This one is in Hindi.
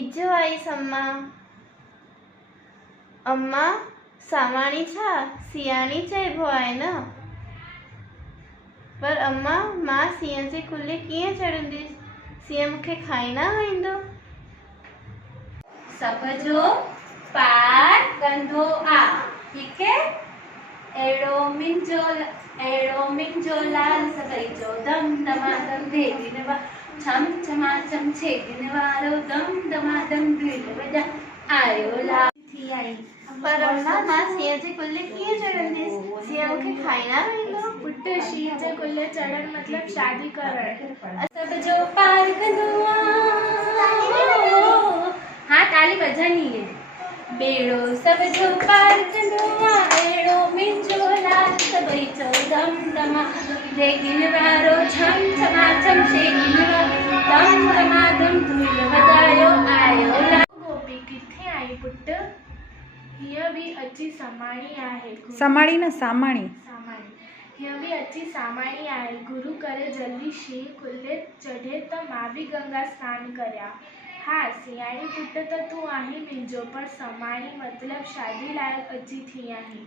इज्जो आईस अम्मा। अम्मा सामाणी छा सियाणी चइबो आहे न। पर अम्मा मां सीअ जे कुल्हे कीअं चढ़ंदीसि? सीअ मूंखे खाई न वेंदो। सब जो पार कंदो आ, ठीक है। एड़ो मिंजो लाल सभई जो दम दमादम भेदिन वा छम छमाछम छेदिन वारो दम दमादम दिल वजा आयो ला थी आई। पर अम्मा मां सीअ जे कुल्हे कीअं चढ़ंदीसि? सीअ मूंखे खाई न वेंदो। पुट शींहं जे कुल्हे चढ़ण मतलब शादी करण। सब जो पार कंदो आ। हाँ ताली बजनी है। बेड़ो सब जो पार कंदो आ, एड़ो मिंजो लाल सभई जो दम दमा देगिन वारो छम छमाछम शेगिन वारो दम दमादम धूल वजायो आयो ला। गोपी किथे आई पुट? हीअ बि अची समाणी आहे। समाणी न सामाणी। हीअ बि अची सामाणी आहे। गुरु करे जल्दी शींहं कुल्हे चढ़े त मां बि गंगा स्नान करियां। हा सियाणी पुट त तूं आहीं मुंहिंजो, पर समाणी मतलब शादी लाइक़ अची थी आहीं।